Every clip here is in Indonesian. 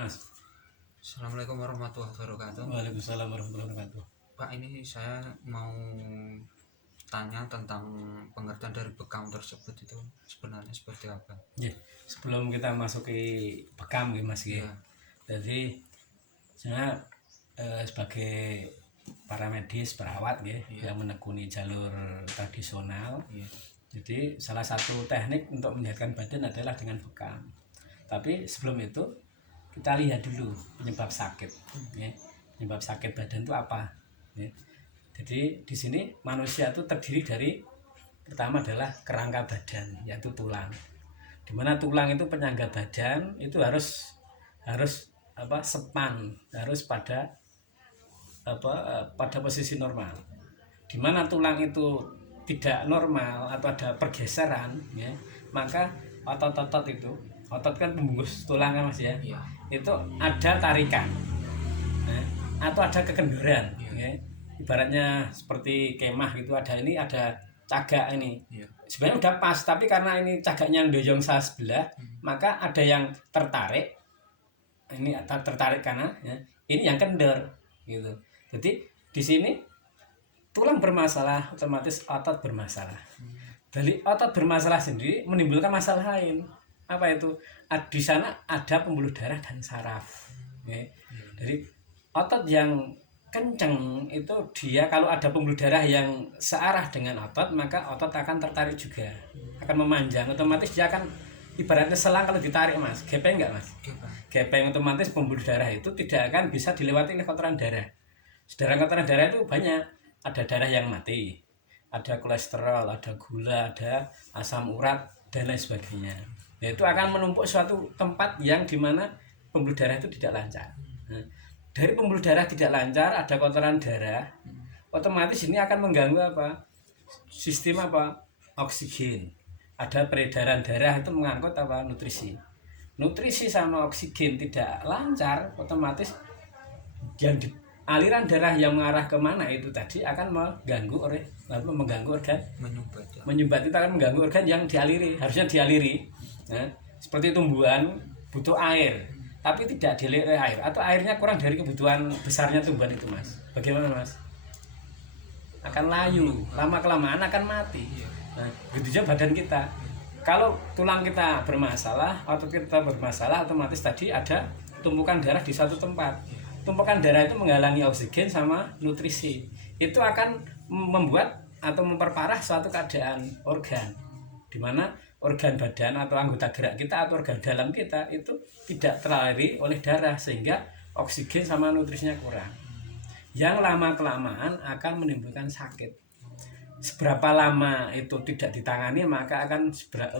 Mas. Assalamualaikum warahmatullahi wabarakatuh. Waalaikumsalam warahmatullahi wabarakatuh. Pak, ini saya mau tanya tentang pengertian dari bekam tersebut itu sebenarnya seperti apa? Ya, sebelum kita masuk ke bekam ya Mas ya. Ya. Jadi sebenarnya sebagai para medis perawat ya, yang menekuni jalur tradisional. Jadi salah satu teknik untuk menyehatkan badan adalah dengan bekam. Tapi sebelum itu kita lihat dulu penyebab sakit ya. Penyebab sakit badan itu apa ya. Jadi di sini manusia itu terdiri dari pertama adalah kerangka badan, yaitu tulang. Dimana tulang itu penyangga badan itu harus sepan, harus pada pada posisi normal. Dimana tulang itu tidak normal atau ada pergeseran ya, maka otot-otot itu, otot kan pembungkus tulang kan Mas ya, itu ada tarikan ya, atau ada kekendoran ya. Ibaratnya seperti kemah gitu, ada cagak ini. Sebenarnya udah pas, tapi karena ini cagaknya doyong salah sebelah, maka ada yang tertarik. Ini tertarik karena ya, ini yang kendor gitu. Jadi di sini tulang bermasalah, otomatis otot bermasalah. Dari otot bermasalah sendiri menimbulkan masalah lain. Apa itu? Di sana ada pembuluh darah dan saraf. Ya. Jadi otot yang kenceng itu dia kalau ada pembuluh darah yang searah dengan otot, maka otot akan tertarik juga, akan memanjang. Otomatis dia akan ibaratnya selang kalau ditarik Mas, gepeng enggak Mas? Gepeng, otomatis pembuluh darah itu tidak akan bisa dilewati oleh kotoran darah. Sedangkan kotoran darah itu banyak, ada darah yang mati, ada kolesterol, ada gula, ada asam urat dan lain sebagainya. Itu akan menumpuk suatu tempat yang dimana pembuluh darah itu tidak lancar. Nah, dari pembuluh darah tidak lancar, ada kotoran darah, otomatis ini akan mengganggu apa? Sistem apa? Oksigen. Ada peredaran darah itu mengangkut apa? Nutrisi. Nutrisi sama oksigen tidak lancar, otomatis yang aliran darah yang mengarah kemana itu tadi akan mengganggu organ, menyumbat itu akan mengganggu organ yang dialiri, harusnya dialiri. Nah, seperti tumbuhan butuh air, tapi tidak dilirik air atau airnya kurang dari kebutuhan besarnya tumbuhan itu Mas. Bagaimana Mas? Akan layu, lama-kelamaan akan mati. Nah, begitu juga badan kita. Kalau tulang kita bermasalah, otot kita bermasalah, otomatis tadi ada tumpukan darah di satu tempat. Tumpukan darah itu menghalangi oksigen sama nutrisi. Itu akan membuat atau memperparah suatu keadaan organ, di mana organ badan atau anggota gerak kita atau organ dalam kita itu tidak teraliri oleh darah sehingga oksigen sama nutrisinya kurang. Yang lama-kelamaan akan menimbulkan sakit. Seberapa lama itu tidak ditangani maka akan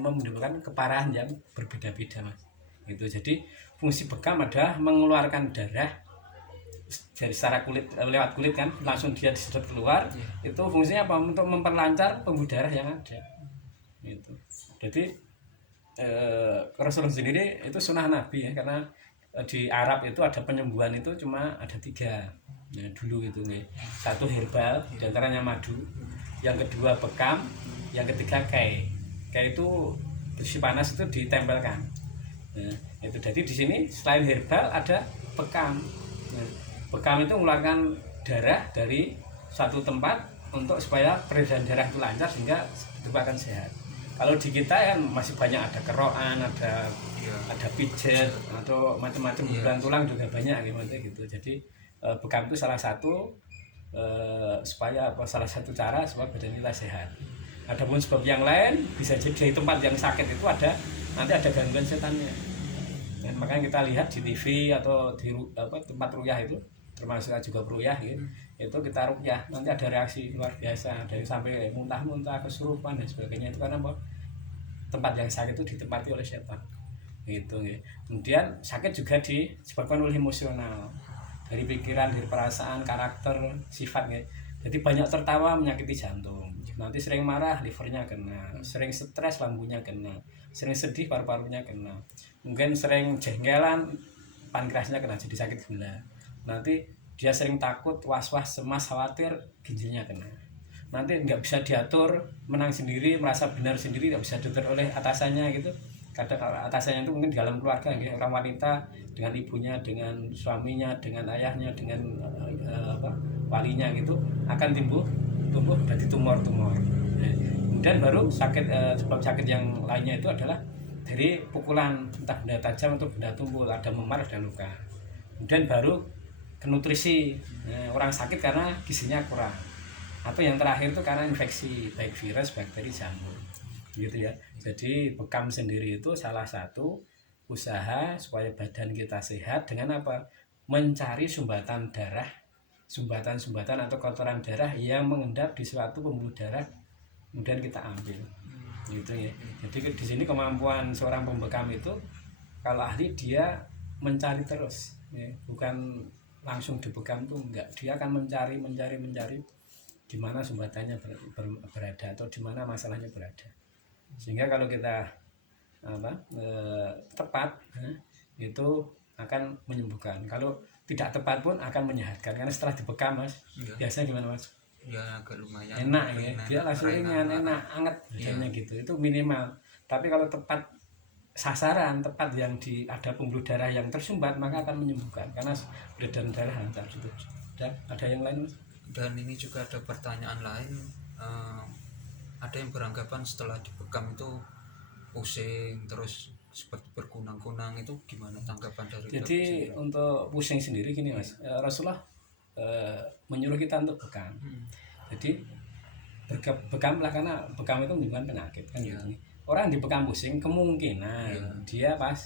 menimbulkan keparahan yang berbeda-beda Mas. Itu jadi fungsi bekam adalah mengeluarkan darah dari secara kulit, lewat kulit kan, langsung dia disedot keluar. Itu fungsinya apa? Untuk memperlancar pembuluh darah yang ada. Itu. Jadi Rasulullah sendiri itu sunnah Nabi ya, karena di Arab itu ada penyembuhan itu cuma ada 3 ya, dulu itu nih. Satu herbal, diantaranya madu, yang kedua bekam, yang ketiga kai. Kai itu besi panas itu ditempelkan. Nah, itu jadi di sini selain herbal ada bekam. Nah, bekam itu mengeluarkan darah dari satu tempat untuk supaya peredaran darah itu lancar sehingga tubuh akan sehat. Kalau di kita kan masih banyak ada kerokan, ada pijet atau macam-macam bulan tulang juga banyak gitu. Jadi bekam itu salah satu salah satu cara supaya badan kita sehat. Adapun sebab yang lain bisa jadi di tempat yang sakit itu nanti ada gangguan setannya. Dan makanya kita lihat di TV atau di tempat rukyah itu, termasuk juga rukyah gitu, itu kita rukyah nanti ada reaksi luar biasa, dari sampai muntah-muntah, kesurupan dan sebagainya. Itu karena tempat yang sakit itu ditempati oleh setan gitu ya. Kemudian sakit juga disebabkan oleh emosional, dari pikiran, dari perasaan, karakter, sifat ya. Jadi banyak tertawa menyakiti jantung, nanti sering marah livernya kena, sering stres lambungnya kena, sering sedih paru-parunya kena, mungkin sering jengkelan pankreasnya kena, jadi sakit gula. Nanti dia sering takut, was-was, cemas, khawatir, ginjalnya kena. Nanti nggak bisa diatur, menang sendiri, merasa benar sendiri, nggak bisa diatur oleh atasannya gitu, kadang atasannya itu mungkin di dalam keluarga gitu, orang wanita dengan ibunya, dengan suaminya, dengan ayahnya, dengan walinya gitu akan tumbuh jadi tumor-tumor. Kemudian baru sakit, sebab sakit yang lainnya itu adalah dari pukulan entah benda tajam atau benda tumpul, ada memar dan luka. Kemudian baru ke nutrisi, orang sakit karena gizinya kurang, atau yang terakhir itu karena infeksi baik virus, bakteri, jamur gitu ya. Jadi bekam sendiri itu salah satu usaha supaya badan kita sehat dengan apa? Mencari sumbatan darah, sumbatan atau kotoran darah yang mengendap di suatu pembuluh darah, kemudian kita ambil gitu ya. Jadi di sini kemampuan seorang pembekam itu kalau ahli dia mencari terus ya, bukan langsung dibekam tuh enggak, dia akan mencari di mana sumbatannya berada atau di mana masalahnya berada, sehingga kalau kita tepat itu akan menyembuhkan. Kalau tidak tepat pun akan menyehatkan, karena setelah dibekam mas biasanya gimana mas? Ya agak lumayan enak ya, dia langsung ringan, enak, hangat badannya gitu, itu minimal. Tapi kalau tepat sasaran, tepat yang ada pembuluh darah yang tersumbat, maka akan menyembuhkan karena peredaran darah lancar gitu. Dan ada yang lain mas? Dan ini juga ada pertanyaan lain, ada yang beranggapan setelah dibekam itu pusing terus seperti berkunang-kunang, itu gimana tanggapan dari? Jadi untuk pusing sendiri gini mas, Rasulullah menyuruh kita untuk bekam. Jadi bekamlah, karena bekam itu menyebabkan penyakit kan gitu. Orang dibekam pusing kemungkinan dia pas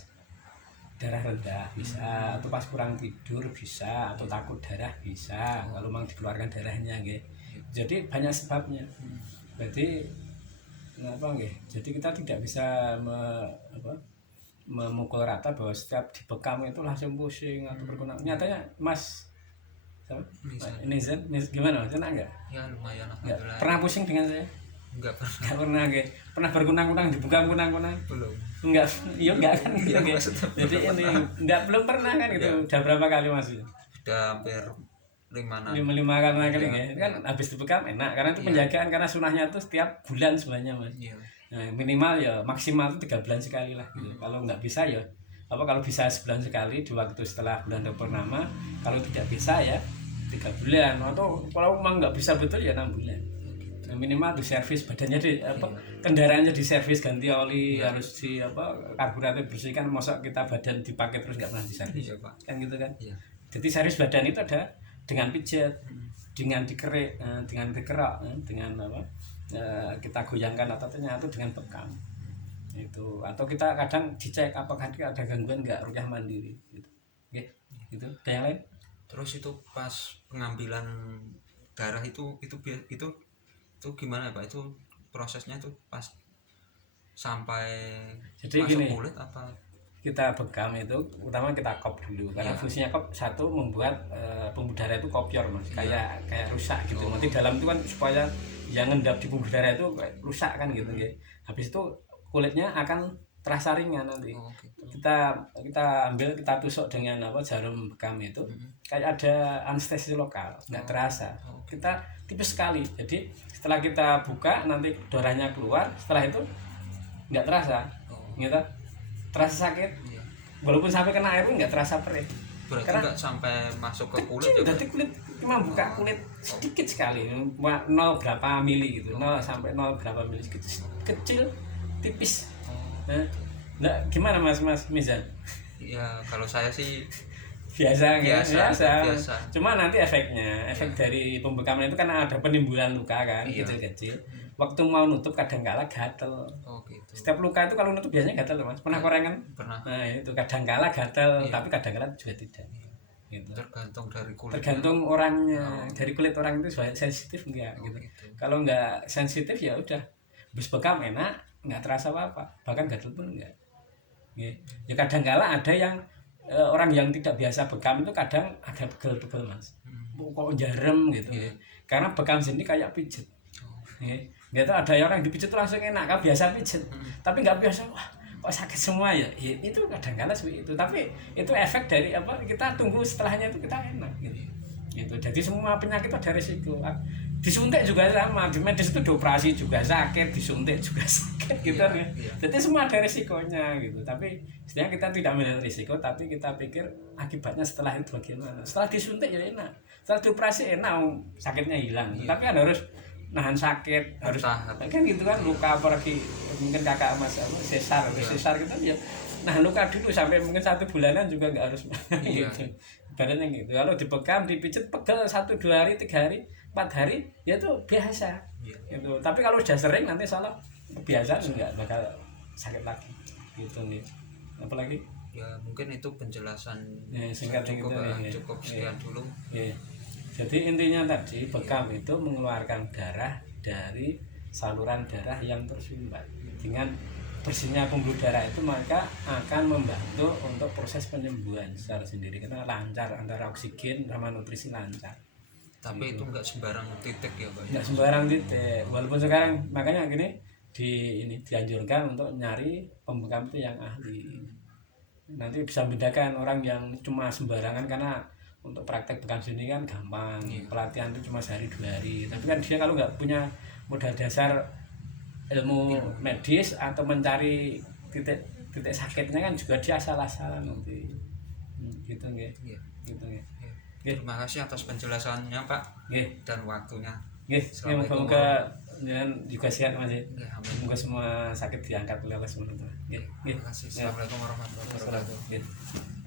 darah rendah bisa, atau pas kurang tidur bisa, atau takut darah bisa, kalau memang dikeluarkan darahnya gitu. Jadi banyak sebabnya. Jadi jadi kita tidak bisa memukul rata bahwa setiap dibekam itu langsung pusing atau berkunang. Nyatanya mas Nizan gimana mas, enak nggak? Ya lumayan. Pernah pusing dengan saya? Enggak pernah pernah berkunang-kunang, dibekam kunang-kunang? Belum. Enggak, iya enggak kan gitu ya. Jadi ini belum pernah kan gitu. Udah berapa kali mas? Udah hampir 5 kali ya. Kan habis dibekam enak, karena itu penjagaan, karena sunahnya itu setiap bulan sebenarnya mas. Nah, minimal ya maksimal itu 3 bulan sekali lah gitu. Kalau nggak bisa ya kalau bisa sebulan sekali di waktu setelah bulan purnama, kalau tidak bisa ya 3 bulan, atau kalau memang nggak bisa betul ya 6 bulan. Nah, minimal di servis badannya, kendaraannya di servis, ganti oli, harus di karburator bersihkan. Masa kita badan dipakai terus nggak pernah diservis kan gitu kan. Jadi servis badan itu ada dengan pijat, dengan dikerik, dengan dikerak, dengan kita goyangkan ototnya, itu dengan bekam itu. Atau kita kadang dicek apakah ada gangguan nggak, rukyah mandiri gitu. Oke, gitu. Ada yang lain? Terus itu pas pengambilan darah itu gimana Pak? Itu prosesnya itu pas sampai jadi masuk gini, kulit apa? Kita bekam itu utama kita kop dulu, karena fungsinya kop satu membuat pembuluh darah itu kopior mas, kayak rusak gitu. Nanti dalam itu kan supaya yang ngendap di pembuluh darah itu rusak kan gitu. Habis itu kulitnya akan terasa ringan nanti. Gitu. Kita ambil, kita tusuk dengan jarum bekam itu, kayak ada anestesi lokal, nggak terasa. Kita tipis sekali, jadi setelah kita buka nanti darahnya keluar, setelah itu nggak terasa gitu. Terasa sakit, walaupun sampai kena air pun nggak terasa perih. Berarti karena nggak sampai masuk ke kulit ya? Jadi kulit cuma buka kulit sedikit sekali, 0 berapa mili gitu, 0 sampai 0 berapa mili, kecil, tipis. Nah, gimana mas Mizan? Ya kalau saya sih biasa. Cuma nanti efek ya. Dari pembekaman itu kan ada penimbunan luka kan, kecil-kecil. Waktu mau nutup kadang-kala gatel. Gitu. Setiap luka itu kalau nutup biasanya gatel mas. Pernah korengan? Pernah. Nah itu kadang-kala gatel, tapi kadang-kala juga tidak. Gitu. Tergantung dari kulit. Tergantung orangnya. Dari kulit orang itu sensitif enggak gitu. Kalau enggak sensitif ya udah, habis bekam enak, enggak terasa apa-apa. Bahkan gatel pun enggak. Ya kadang-kala ada yang orang yang tidak biasa bekam itu kadang agak pegel-pegel mas, kok jarem gitu. Karena bekam sini kayak pijet. Gitu, ada orang dipijit tuh langsung enak, kan biasa pijet, tapi nggak biasa, wah kok sakit semua ya. Itu kadang-kadang seperti itu, tapi itu efek dari kita tunggu setelahnya itu kita enak gitu. Jadi semua penyakit ada risiko. disuntik juga sama, di medis itu dioperasi juga sakit, disuntik juga sakit gitu ya. Jadi semua ada risikonya gitu. Tapi sebenarnya kita tidak melihat risiko, tapi kita pikir akibatnya setelah itu bagaimana. Setelah disuntik ya enak, setelah dioperasi enak, sakitnya hilang. Tapi kan harus nahan sakit, harus kan gitu kan, luka apalagi mungkin kakak mas sesar gitu ya. Nah luka dulu sampai mungkin 1 bulanan juga nggak harus gitu. Badannya gitu. Kalau dibekam, dipijit, pegel 1, 2 hari, 3 hari, 4 hari, ya itu biasa. Gitu. Tapi kalau udah sering nanti salah kebiasaan nggak bakal sakit lagi. Gitu nih. Apalagi? Ya mungkin itu penjelasan singkat cukup, gitu, cukup sekian dulu. Jadi intinya tadi bekam itu mengeluarkan darah dari saluran darah yang tersumbat. Dengan bersihnya pembuluh darah itu maka akan membantu untuk proses penyembuhan secara sendiri, karena lancar antara oksigen sama nutrisi lancar. Tapi itu enggak sembarang titik ya Pak? Enggak sembarang titik, walaupun sekarang makanya gini dianjurkan untuk nyari pembekam itu yang ahli. Nanti bisa membedakan orang yang cuma sembarangan, karena untuk praktek bekam sini kan gampang, pelatihan itu cuma sehari 2 hari. Tapi kan dia kalau nggak punya modal dasar ilmu medis atau mencari titik sakitnya kan juga dia asal-asalan nanti. Gitu nggih. Gitu nggih. Terima kasih atas penjelasannya Pak. Dan waktunya. Nggih, semoga jangan juga sehat Mas. Semoga semua sakit diangkat oleh Allah Subhanahu wa taala. Terima kasih. Assalamualaikum warahmatullahi wabarakatuh.